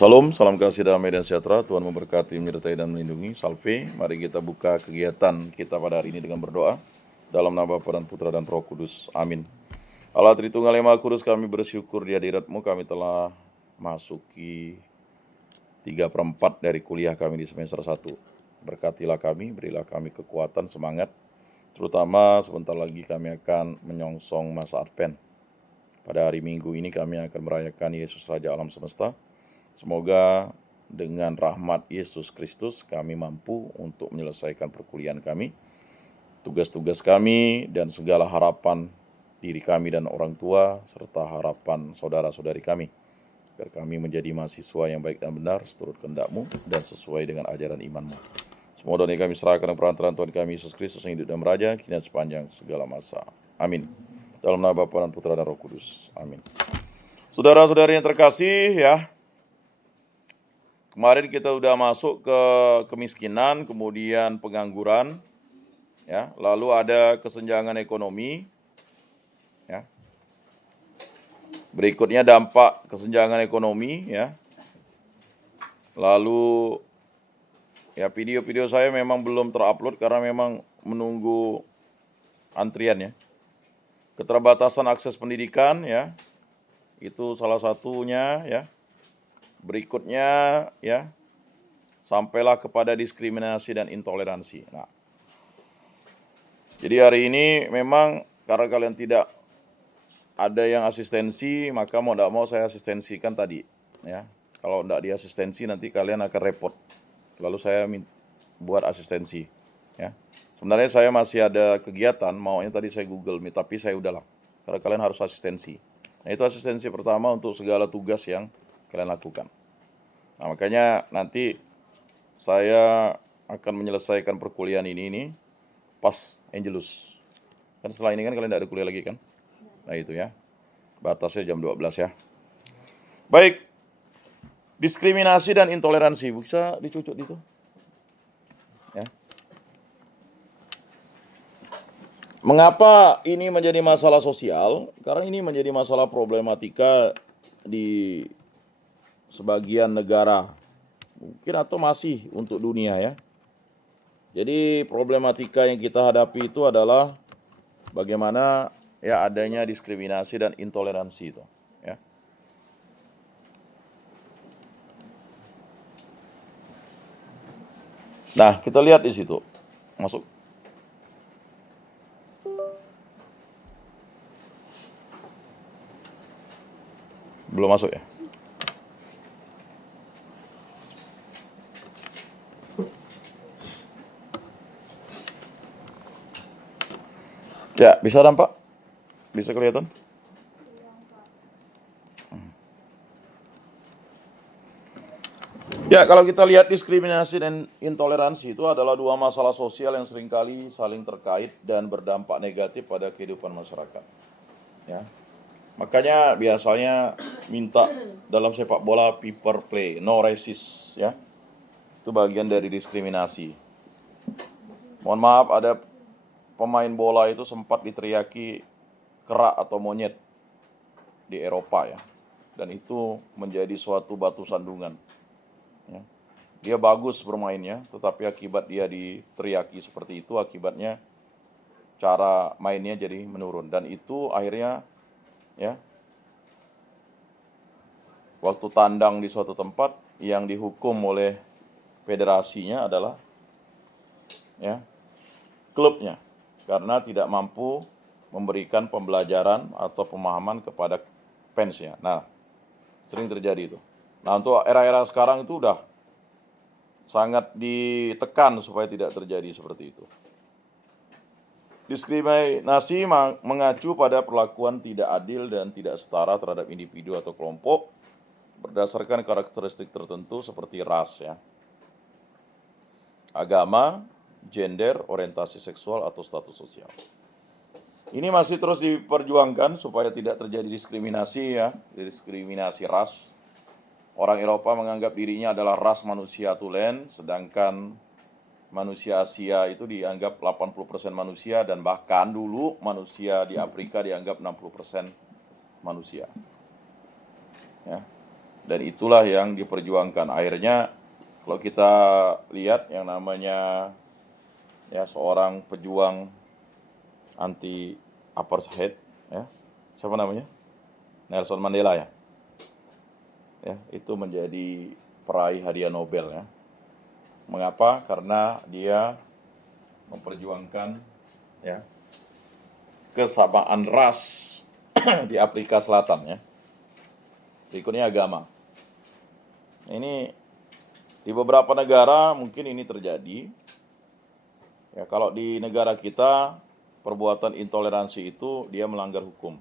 Salam, salam kasih damai dan sejahtera. Tuhan memberkati, menyertai dan melindungi. Salve, mari kita buka kegiatan kita pada hari ini dengan berdoa. Dalam nama Bapa dan Putra dan Roh Kudus. Amin. Allah Tritunggal Yang Maha Kudus, kami bersyukur di hadirat-Mu kami telah masuki 3/4 dari kuliah kami di semester 1. Berkatilah kami, berilah kami kekuatan, semangat. Terutama sebentar lagi kami akan menyongsong masa Advent. Pada hari Minggu ini kami akan merayakan Yesus Raja Alam Semesta. Semoga dengan rahmat Yesus Kristus kami mampu untuk menyelesaikan perkuliahan kami, tugas-tugas kami, dan segala harapan diri kami dan orang tua, serta harapan saudara-saudari kami. Agar kami menjadi mahasiswa yang baik dan benar, seturut kehendak-Mu dan sesuai dengan ajaran iman-Mu. Semua doa ini kami serahkan dengan perantaraan Tuhan kami Yesus Kristus yang hidup dan meraja, kini dan sepanjang segala masa. Amin. Dalam nama Bapa dan Putra dan Roh Kudus. Amin. Saudara-saudari yang terkasih, ya, kemarin kita udah masuk ke kemiskinan, kemudian pengangguran, ya, lalu ada kesenjangan ekonomi, ya. Berikutnya dampak kesenjangan ekonomi, ya. Lalu ya video-video saya memang belum terupload karena memang menunggu antrian, ya. Keterbatasan akses pendidikan, ya. Itu salah satunya, ya. Berikutnya, ya, sampailah kepada diskriminasi dan intoleransi. Nah, jadi hari ini memang karena kalian tidak ada yang asistensi, maka mau tidak mau saya asistensikan tadi, ya. Kalau tidak diasistensi nanti kalian akan repot. Lalu saya buat asistensi, ya. Sebenarnya saya masih ada kegiatan, maunya tadi saya Google Meet, tapi saya udahlah, karena kalian harus asistensi. Nah, itu asistensi pertama untuk segala tugas yang kalian lakukan. Nah, makanya nanti saya akan menyelesaikan perkuliahan ini pas Angelus. Kan setelah ini kan kalian tidak ada kuliah lagi kan? Nah itu ya, batasnya jam 12 ya. Baik, diskriminasi dan intoleransi, bisa dicucuk itu? Ya. Mengapa ini menjadi masalah sosial? Karena ini menjadi masalah problematika di sebagian negara, mungkin atau masih untuk dunia, ya. Jadi problematika yang kita hadapi itu adalah bagaimana ya adanya diskriminasi dan intoleransi itu, ya. Nah, kita lihat di situ. Masuk. Belum masuk ya? Ya, bisa nampak? Bisa kelihatan? Ya, kalau kita lihat diskriminasi dan intoleransi itu adalah dua masalah sosial yang seringkali saling terkait dan berdampak negatif pada kehidupan masyarakat. Ya. Makanya biasanya minta dalam sepak bola people play, no racist, ya. Itu bagian dari diskriminasi. Mohon maaf, ada pemain bola itu sempat diteriaki kerak atau monyet di Eropa, ya. Dan itu menjadi suatu batu sandungan. Ya. Dia bagus bermainnya, tetapi akibat dia diteriaki seperti itu, akibatnya cara mainnya jadi menurun. Dan itu akhirnya, ya, waktu tandang di suatu tempat yang dihukum oleh federasinya adalah, ya, klubnya, karena tidak mampu memberikan pembelajaran atau pemahaman kepada fansnya. Nah, sering terjadi itu. Nah, untuk era-era sekarang itu udah sangat ditekan supaya tidak terjadi seperti itu. Diskriminasi mengacu pada perlakuan tidak adil dan tidak setara terhadap individu atau kelompok berdasarkan karakteristik tertentu seperti ras, ya, agama, gender, orientasi seksual, atau status sosial. Ini masih terus diperjuangkan supaya tidak terjadi diskriminasi, ya, diskriminasi ras. Orang Eropa menganggap dirinya adalah ras manusia tulen, sedangkan manusia Asia itu dianggap 80% manusia, dan bahkan dulu manusia di Afrika dianggap 60% manusia. Ya. Dan itulah yang diperjuangkan. Akhirnya kalau kita lihat yang namanya ya seorang pejuang anti apartheid, ya, siapa namanya? Nelson Mandela ya. Ya, itu menjadi peraih hadiah Nobel ya. Mengapa? Karena dia memperjuangkan ya kesamaan ras di Afrika Selatan ya. Berikutnya agama. Ini di beberapa negara mungkin ini terjadi. Ya, kalau di negara kita perbuatan intoleransi itu dia melanggar hukum.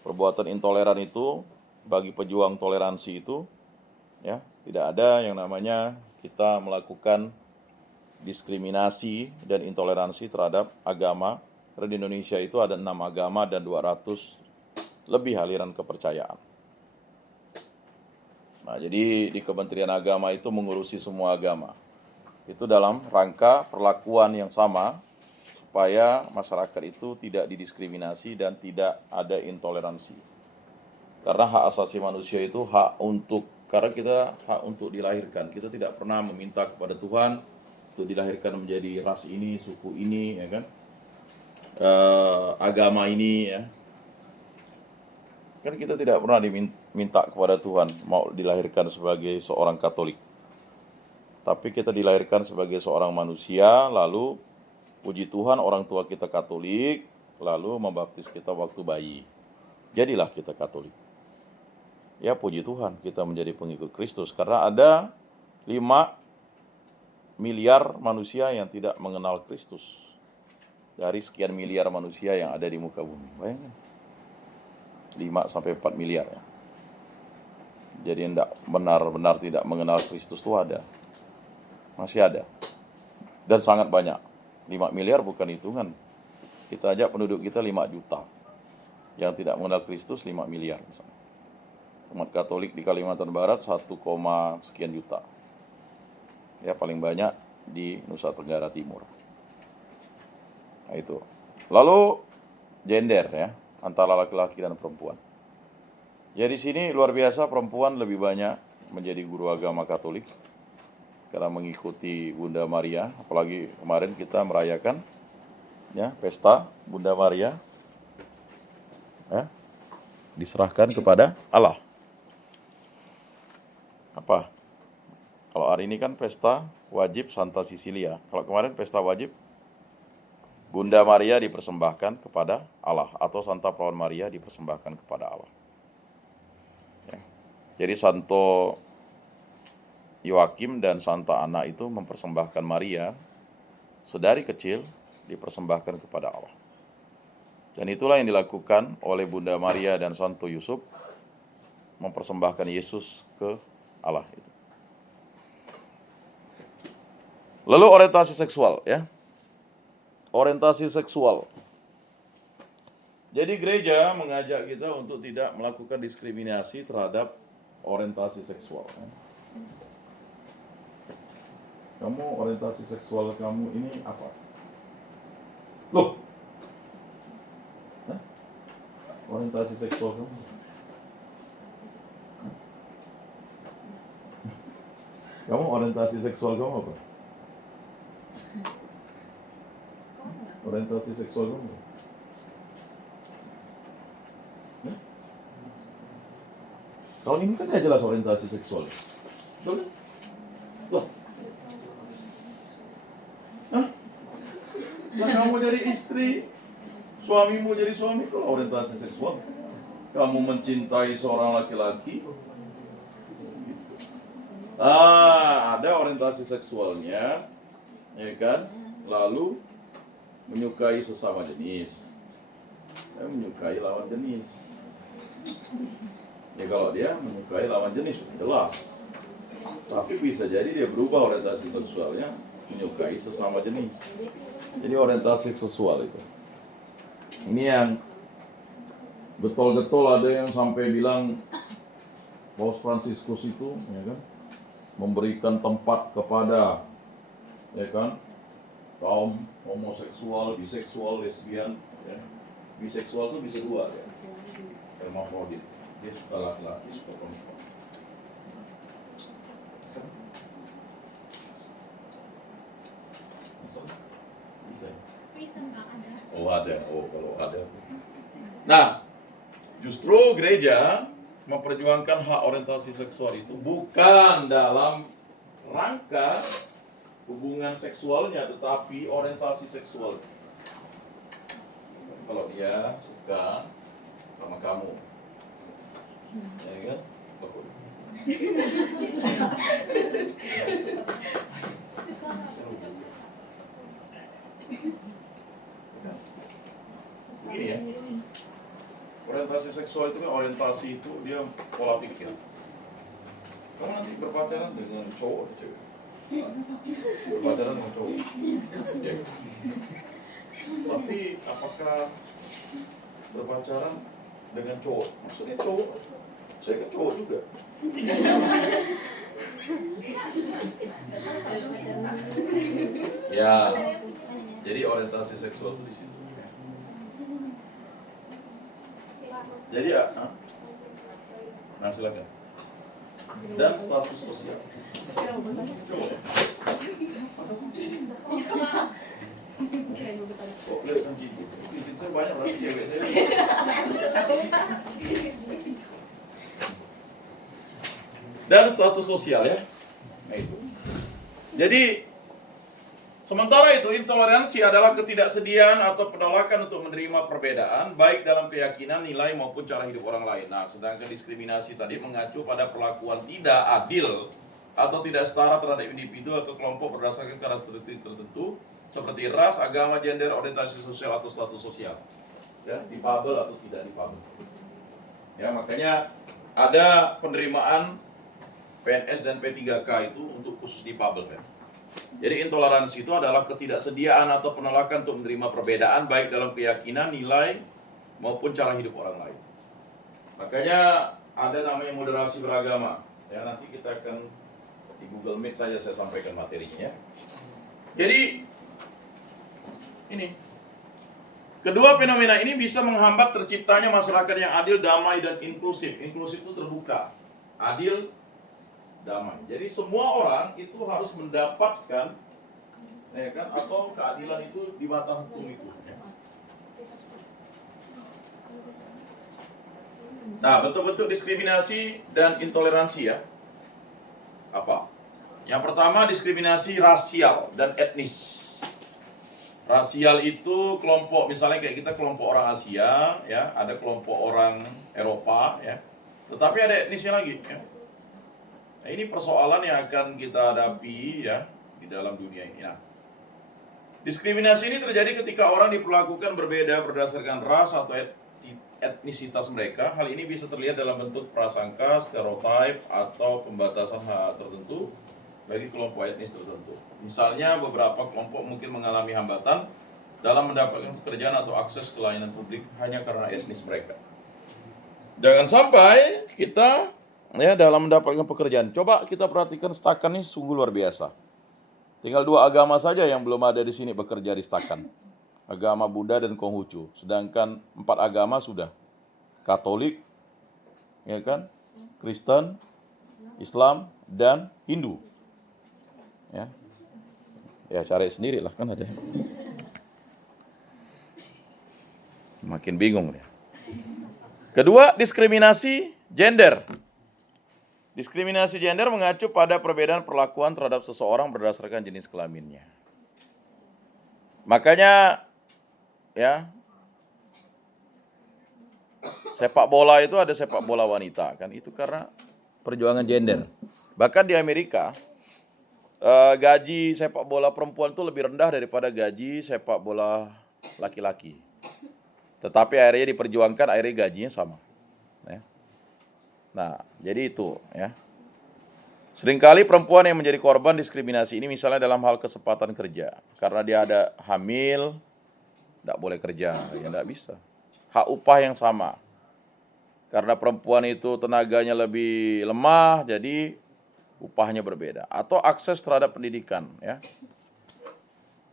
Perbuatan intoleran itu bagi pejuang toleransi itu ya tidak ada yang namanya kita melakukan diskriminasi dan intoleransi terhadap agama. Karena di Indonesia itu ada 6 agama dan 200 lebih aliran kepercayaan. Nah, jadi di Kementerian Agama itu mengurusi semua agama. Itu dalam rangka perlakuan yang sama supaya masyarakat itu tidak didiskriminasi dan tidak ada intoleransi. Karena hak asasi manusia itu karena kita hak untuk dilahirkan. Kita tidak pernah meminta kepada Tuhan untuk dilahirkan menjadi ras ini, suku ini, ya kan, agama ini, ya. Kan kita tidak pernah diminta kepada Tuhan mau dilahirkan sebagai seorang Katolik. Tapi kita dilahirkan sebagai seorang manusia, lalu puji Tuhan orang tua kita Katolik, lalu membaptis kita waktu bayi. Jadilah kita Katolik. Ya puji Tuhan kita menjadi pengikut Kristus. Karena ada 5 miliar manusia yang tidak mengenal Kristus. Dari sekian miliar manusia yang ada di muka bumi. Bayangkan. 5-4 miliar ya. Jadi tidak benar-benar tidak mengenal Kristus itu ada. Masih ada. Dan sangat banyak. 5 miliar bukan hitungan. Kita aja penduduk kita 5 juta. Yang tidak mengenal Kristus 5 miliar misalnya. Umat Katolik di Kalimantan Barat 1, sekian juta. Ya paling banyak di Nusa Tenggara Timur. Nah itu. Lalu gender ya, antara laki-laki dan perempuan. Ya di sini luar biasa perempuan lebih banyak menjadi guru agama Katolik karena mengikuti Bunda Maria. Apalagi kemarin kita merayakan ya pesta Bunda Maria ya, diserahkan kepada Allah. Apa? Kalau hari ini kan pesta wajib Santa Cecilia. Kalau kemarin pesta wajib Bunda Maria dipersembahkan kepada Allah atau Santa Perawan Maria dipersembahkan kepada Allah. Ya. Jadi Santo Yoakim dan Santa Ana itu mempersembahkan Maria sedari kecil dipersembahkan kepada Allah. Dan itulah yang dilakukan oleh Bunda Maria dan Santo Yusuf, mempersembahkan Yesus ke Allah itu. Lalu orientasi seksual ya. Orientasi seksual. Jadi gereja mengajak kita untuk tidak melakukan diskriminasi terhadap orientasi seksual. Kamu orientasi seksual kamu ini apa? Loh? Hah? Orientasi seksual kamu? Kamu orientasi seksual kamu apa? Orientasi seksual kamu? Tahun ini kan ya jelas orientasi seksual. Betul? Loh? Hah? Lah kamu jadi istri, suamimu jadi suami, itu orientasi seksual. Kamu mencintai seorang laki-laki. Ada orientasi seksualnya, ya kan? Lalu menyukai sesama jenis, menyukai lawan jenis. Ya kalau dia menyukai lawan jenis jelas. Tapi bisa jadi dia berubah orientasi seksualnya menyukai sesama jenis. Jadi orientasi seksual itu. Ini yang betul-betul ada yang sampai bilang Paus Fransiskus itu, ya kan, memberikan tempat kepada, ya kan, kaum homoseksual, biseksual, lesbian, ya. Biseksual itu bisa dua ya. Hermafrodit. Dia suka laki-laki, suka perempuan. ada. Oh, kalau ada. Nah, justru gereja memperjuangkan hak orientasi seksual itu bukan dalam rangka hubungan seksualnya, tetapi orientasi seksual. Kalau dia suka sama kamu, ya kan? Begini ya, orientasi seksual itu kan orientasi itu dia pola pikir. Kamu nanti berpacaran dengan cowok atau cewek? Berpacaran dengan cowok. Ya. Tapi apakah berpacaran dengan cowok? Maksudnya cowok? Saya kan cowok juga. Ya. Jadi orientasi seksual itu di situ. Jadi ya, nah silakan. Dan status sosial. Coba ya. Masa sih? Kok kelihatan cincin? Cincin saya banyak lah, cewek saya. Dan status sosial ya. Nah itu. Jadi sementara itu, intoleransi adalah ketidaksediaan atau penolakan untuk menerima perbedaan, baik dalam keyakinan, nilai, maupun cara hidup orang lain. Nah, sedangkan diskriminasi tadi mengacu pada perlakuan tidak adil atau tidak setara terhadap individu atau kelompok berdasarkan karakteristik tertentu, seperti ras, agama, gender, orientasi sosial, atau status sosial. Ya, difabel atau tidak difabel. Ya, makanya ada penerimaan PNS dan P3K itu untuk khusus difabel kan. Jadi intoleransi itu adalah ketidaksediaan atau penolakan untuk menerima perbedaan baik dalam keyakinan, nilai, maupun cara hidup orang lain. Makanya ada namanya moderasi beragama. Ya, nanti kita akan di Google Meet saja saya sampaikan materinya ya. Jadi ini kedua fenomena ini bisa menghambat terciptanya masyarakat yang adil, damai, dan inklusif. Inklusif itu terbuka, adil, damai. Jadi semua orang itu harus mendapatkan, ya kan, atau keadilan itu di mata hukum itu. Ya. Nah, bentuk-bentuk diskriminasi dan intoleransi ya. Apa? Yang pertama diskriminasi rasial dan etnis. Rasial itu kelompok, misalnya kayak kita kelompok orang Asia, ya, ada kelompok orang Eropa, ya. Tetapi ada etnisnya lagi, ya. Nah, ini persoalan yang akan kita hadapi ya di dalam dunia ini. Nah, diskriminasi ini terjadi ketika orang diperlakukan berbeda berdasarkan ras atau etnisitas mereka. Hal ini bisa terlihat dalam bentuk prasangka, stereotip, atau pembatasan hak tertentu bagi kelompok etnis tertentu. Misalnya beberapa kelompok mungkin mengalami hambatan dalam mendapatkan pekerjaan atau akses ke layanan publik hanya karena etnis mereka. Jangan sampai kita ya dalam mendapatkan pekerjaan. Coba kita perhatikan Stakan ini sungguh luar biasa. Tinggal 2 agama saja yang belum ada di sini bekerja di Stakan. Agama Buddha dan Konghucu. Sedangkan 4 agama sudah. Katolik, ya kan? Kristen, Islam, dan Hindu. Ya. Ya cari sendiri lah kan ada. Makin bingung dia. Kedua, diskriminasi gender. Diskriminasi gender mengacu pada perbedaan perlakuan terhadap seseorang berdasarkan jenis kelaminnya. Makanya ya sepak bola itu ada sepak bola wanita kan, itu karena perjuangan gender. Bahkan di Amerika gaji sepak bola perempuan itu lebih rendah daripada gaji sepak bola laki-laki. Tetapi akhirnya diperjuangkan, akhirnya gajinya sama. Ya. Nah, jadi itu ya. Seringkali perempuan yang menjadi korban diskriminasi ini misalnya dalam hal kesempatan kerja. Karena dia ada hamil, tidak boleh kerja, ya tidak bisa. Hak upah yang sama. Karena perempuan itu tenaganya lebih lemah, jadi upahnya berbeda. Atau akses terhadap pendidikan ya.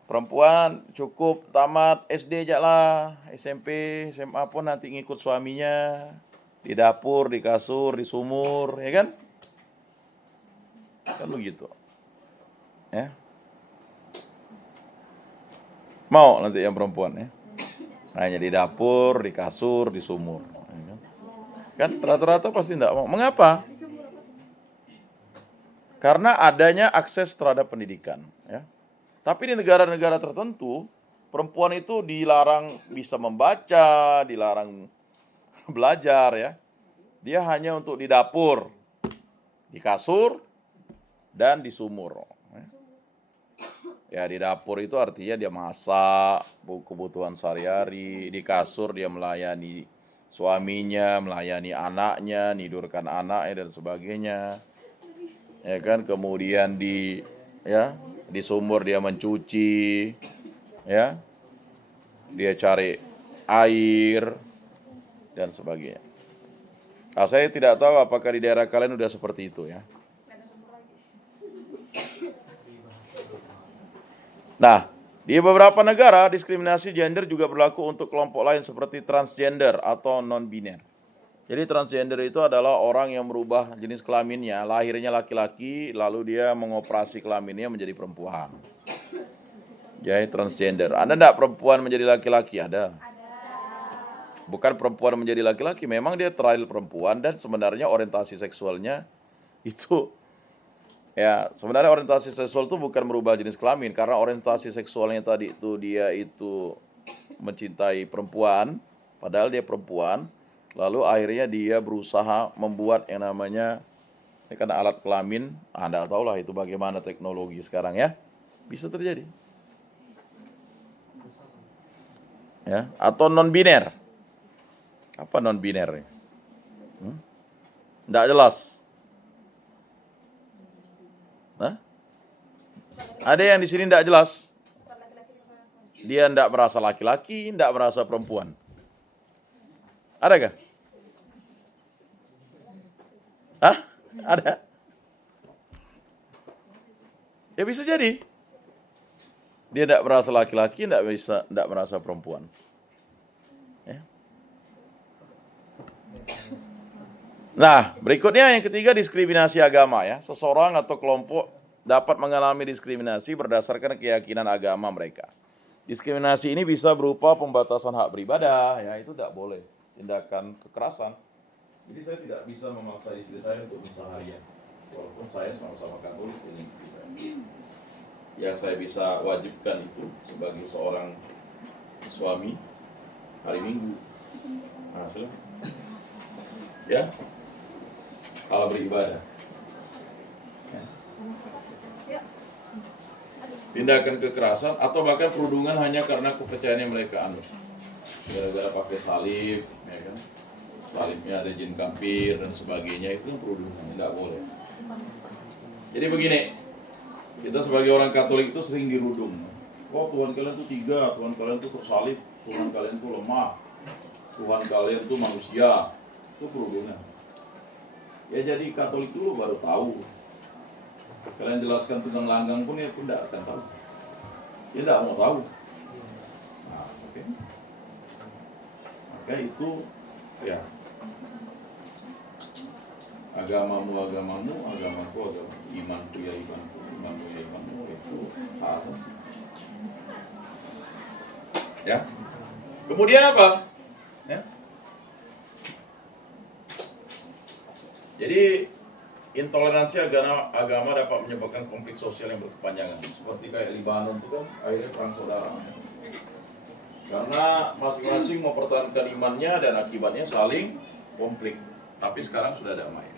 Perempuan cukup tamat SD aja lah, SMP, SMA pun nanti ngikut suaminya di dapur, di kasur, di sumur, ya kan? Kan begitu. Ya. Mau nanti yang perempuan ya. Hanya di dapur, di kasur, di sumur. Kan rata-rata pasti tidak mau. Mengapa? Karena adanya akses terhadap pendidikan. Ya. Tapi di negara-negara tertentu, perempuan itu dilarang bisa membaca, dilarang belajar ya. Dia hanya untuk di dapur, di kasur, dan di sumur. Ya di dapur itu artinya dia masak, kebutuhan sehari-hari. Di kasur dia melayani suaminya, melayani anaknya, nidurkan anaknya dan sebagainya. Ya kan, kemudian di sumur dia mencuci, ya. Dia cari air dan sebagainya. Nah, saya tidak tahu apakah di daerah kalian udah seperti itu ya. Nah, di beberapa negara diskriminasi gender juga berlaku untuk kelompok lain seperti transgender atau non-biner. Jadi transgender itu adalah orang yang merubah jenis kelaminnya, lahirnya laki-laki, lalu dia mengoperasi kelaminnya menjadi perempuan. Jadi transgender. Ada enggak perempuan menjadi laki-laki? Ada. Bukan perempuan menjadi laki-laki, memang dia terlahir perempuan dan sebenarnya orientasi seksualnya itu ya, sebenarnya orientasi seksual itu bukan merubah jenis kelamin, karena orientasi seksualnya tadi itu dia itu mencintai perempuan, padahal dia perempuan, lalu akhirnya dia berusaha membuat yang namanya karena alat kelamin. Anda tahu lah itu bagaimana teknologi sekarang ya, bisa terjadi. Ya, atau non-biner. Apa non-biner? Nggak jelas. Hah? Ada yang di sini tidak jelas. Dia tidak merasa laki-laki, tidak merasa perempuan. Adakah? Hah? Ada? Ya bisa jadi. Dia tidak merasa laki-laki, tidak merasa perempuan. Ya. Nah, berikutnya yang ketiga diskriminasi agama ya. Seseorang atau kelompok dapat mengalami diskriminasi berdasarkan keyakinan agama mereka. Diskriminasi ini bisa berupa pembatasan hak beribadah, ya itu tidak boleh. Tindakan kekerasan. Jadi saya tidak bisa memaksa istri saya untuk misa harian. Walaupun saya sama-sama Katolik ini istri saya. Yang saya bisa wajibkan itu sebagai seorang suami hari Minggu. Nah, silakan. Ya. Kalau beribadah. Tindakan kekerasan atau bahkan perundungan hanya karena kepercayaan yang mereka anut. Gara-gara pakai salib, ya kan? Salibnya ada jin kafir dan sebagainya, itu perundungan, tidak boleh. Jadi begini, kita sebagai orang Katolik itu sering dirudung. Oh, Tuhan kalian itu 3, Tuhan kalian itu tersalib, Tuhan kalian itu lemah, Tuhan kalian itu manusia, itu perundungan. Ya jadi Katolik dulu baru tahu. Kalian jelaskan tentang langgang pun ya tidak akan tahu. Dia tidak mau tahu. Nah, oke. Maka itu ya agamamu, agamamu, agamaku, agamamu. Imanku ya imanku, imanmu ya imanmu. Itu asas. Ya. Kemudian apa? Ya. Jadi intoleransi agama dapat menyebabkan konflik sosial yang berkepanjangan. Seperti kayak Libanon itu kan akhirnya perang saudara. Karena masing-masing mempertahankan imannya dan akibatnya saling konflik. Tapi sekarang sudah damai.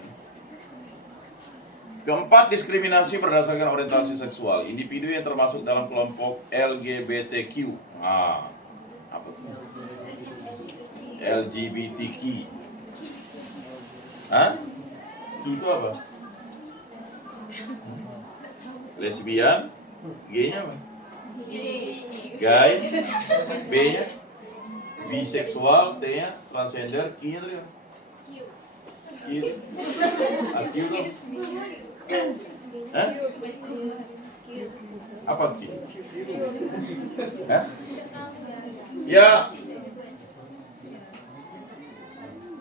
Keempat, diskriminasi berdasarkan orientasi seksual. Individu yang termasuk dalam kelompok LGBTQ. Nah, apa itu? LGBTQ. Hah? Itu apa? Lesbian, G-nya apa? Gay, B-nya biseksual, T-nya transgender, Q-nya tadi apa? Q itu? Hah? Apa Q? Hah? Ya,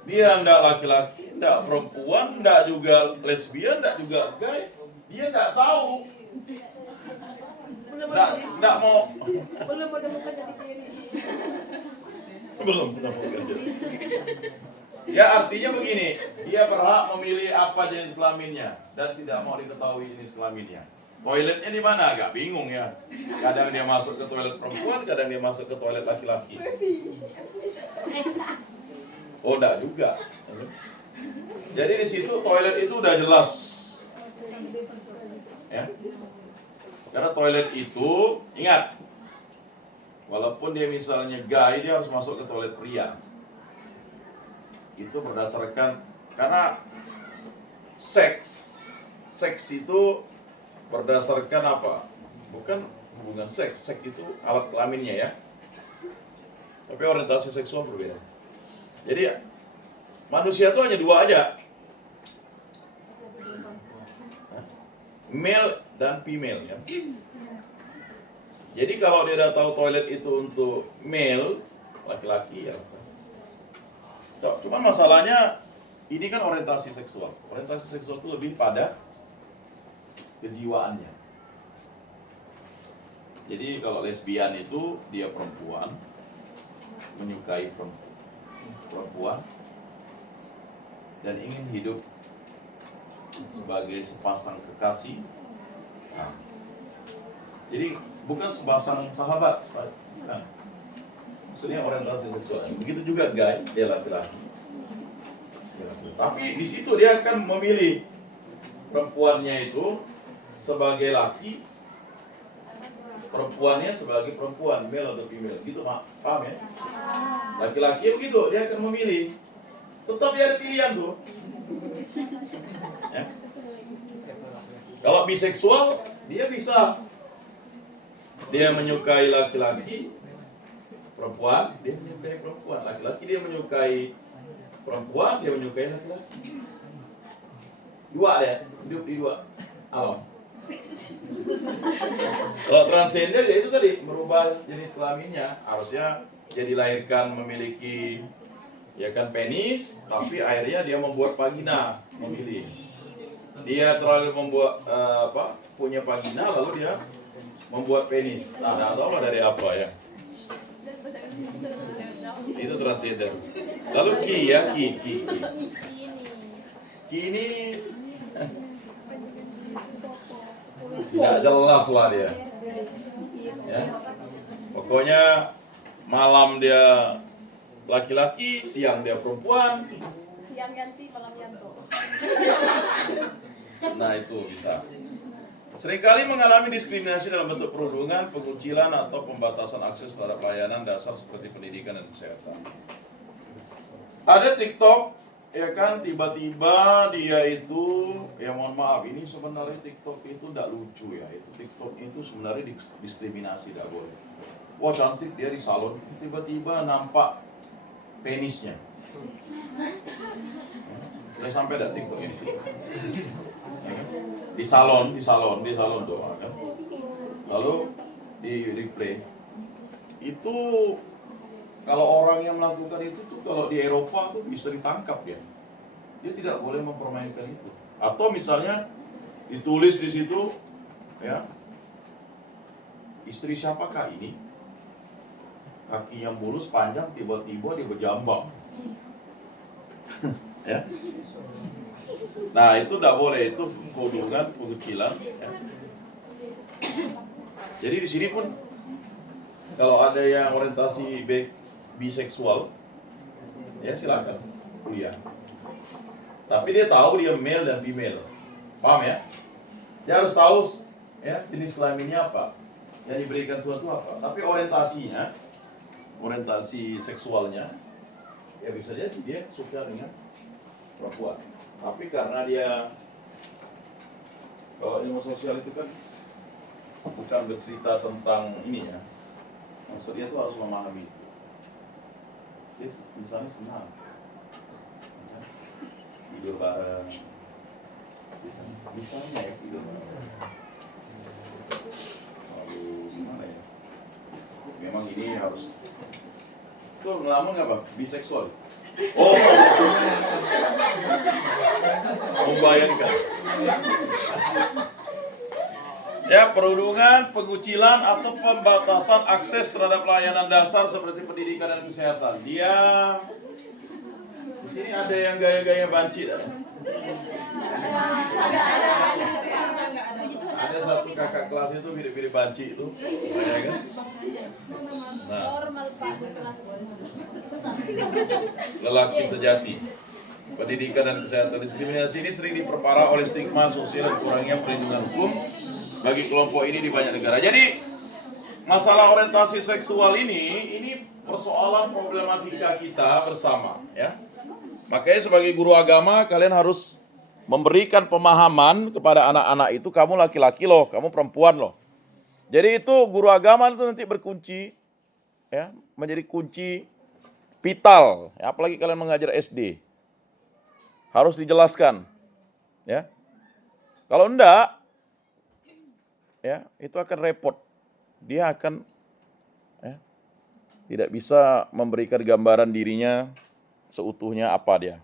dia enggak laki-laki, enggak perempuan, enggak juga lesbian, enggak juga gay. Dia enggak tahu. Enggak mau. Belum menemukan jati diri. Belum bekerja. Ya artinya begini, dia berhak memilih apa jenis kelaminnya dan tidak mau diketahui jenis kelaminnya. Toiletnya di mana? Agak bingung ya. Kadang dia masuk ke toilet perempuan, kadang dia masuk ke toilet laki-laki. Oh, enggak juga. Jadi di situ toilet itu udah jelas. Ya. Karena toilet itu, ingat, walaupun dia misalnya gay, dia harus masuk ke toilet pria. Itu berdasarkan, karena seks itu berdasarkan apa? Bukan hubungan seks itu alat kelaminnya ya. Tapi orientasi seksual berbeda. Jadi manusia itu hanya dua aja, male dan female ya. Jadi kalau dia udah tahu toilet itu untuk male, laki-laki ya. Cuma masalahnya ini kan orientasi seksual. Orientasi seksual itu lebih pada kejiwaannya. Jadi kalau lesbian itu dia perempuan, menyukai perempuan dan ingin hidup sebagai sepasang kekasih. Nah, jadi bukan sepasang sahabat, bukan. Maksudnya orientasi seksual. Begitu juga gay, dia laki-laki. Tapi di situ dia akan memilih perempuannya itu sebagai laki, perempuannya sebagai perempuan, male atau female. Gitu, paham ya? Laki-laki begitu, dia akan memilih. Tetap dia ada pilihan tuh. Ya. Kalau biseksual, dia bisa. Dia menyukai laki-laki, perempuan, dia menyukai perempuan. Laki-laki dia menyukai perempuan, dia menyukai laki-laki. Dua ya, hidup di dua alam. Kalau transgender ya itu tadi, merubah jenis kelaminnya. Harusnya dia dilahirkan memiliki ya kan penis, tapi akhirnya dia membuat vagina, memilih. Dia terlalu membuat punya vagina, lalu dia membuat penis. Nah, nggak tahu dari apa ya. Itu transgender. Lalu Ki ini nggak jelas lah dia. Ya. Pokoknya malam dia laki-laki, siang dia perempuan. Siang Yanti, malam Yanto. Nah itu bisa. Seringkali mengalami diskriminasi dalam bentuk perundungan, pengucilan, atau pembatasan akses terhadap layanan dasar seperti pendidikan dan kesehatan. Ada TikTok, ya kan, tiba-tiba dia itu, ya mohon maaf, ini sebenarnya TikTok itu tidak lucu ya. Itu TikTok itu sebenarnya diskriminasi, tidak boleh. Wah cantik dia di salon, tiba-tiba nampak penisnya. Udah sampai dah TikTok ini. Di salon tuh kan. Lalu di replay. Itu kalau orang yang melakukan itu tuh kalau di Eropa tuh bisa ditangkap ya. Dia tidak boleh mempermainkan itu. Atau misalnya ditulis di situ ya. Istri siapakah ini? Kakinya mulus panjang, tiba-tiba dia berjambang. Ya. Nah itu tidak boleh, itu hubungan pengucilan. Ya. Jadi di sini pun kalau ada yang orientasi biseksual, ya silakan kuliah. Tapi dia tahu dia male dan female, paham ya? Dia harus tahu ya jenis kelaminnya apa, yang diberikan Tuhan itu apa. Tapi orientasinya, orientasi seksualnya, ya bisa jadi dia suka dengan perempuan. Tapi karena dia, kalau ilmu sosial itu kan bukan bercerita tentang ini ya, maksudnya itu harus memahami itu. Dia misalnya senang tidur bareng, misalnya ya tidur bareng. Lalu gimana ya? Memang ini harus. Itu ngelamun nggak bang? Biseksual? Oh, membayangkan. Ya, perundungan, pengucilan atau pembatasan akses terhadap layanan dasar seperti pendidikan dan kesehatan. Dia di sini ada yang gaya-gaya banci dah. Ada satu kakak kelas itu mirip-mirip banci itu, ya kan? Nah, Normal Pak di kelas. lelaki sejati. Pendidikan dan kesehatan. Diskriminasi ini sering diperparah oleh stigma sosial dan kurangnya perlindungan hukum bagi kelompok ini di banyak negara. Jadi masalah orientasi seksual ini persoalan problematika kita bersama, ya. Makanya sebagai guru agama kalian harus memberikan pemahaman kepada anak-anak itu, kamu laki-laki loh, kamu perempuan loh. Jadi itu guru agama itu nanti berkunci, ya, menjadi kunci vital, ya, apalagi kalian mengajar SD. Harus dijelaskan, ya. Kalau enggak, ya, itu akan repot. Dia akan, ya, tidak bisa memberikan gambaran dirinya seutuhnya apa dia.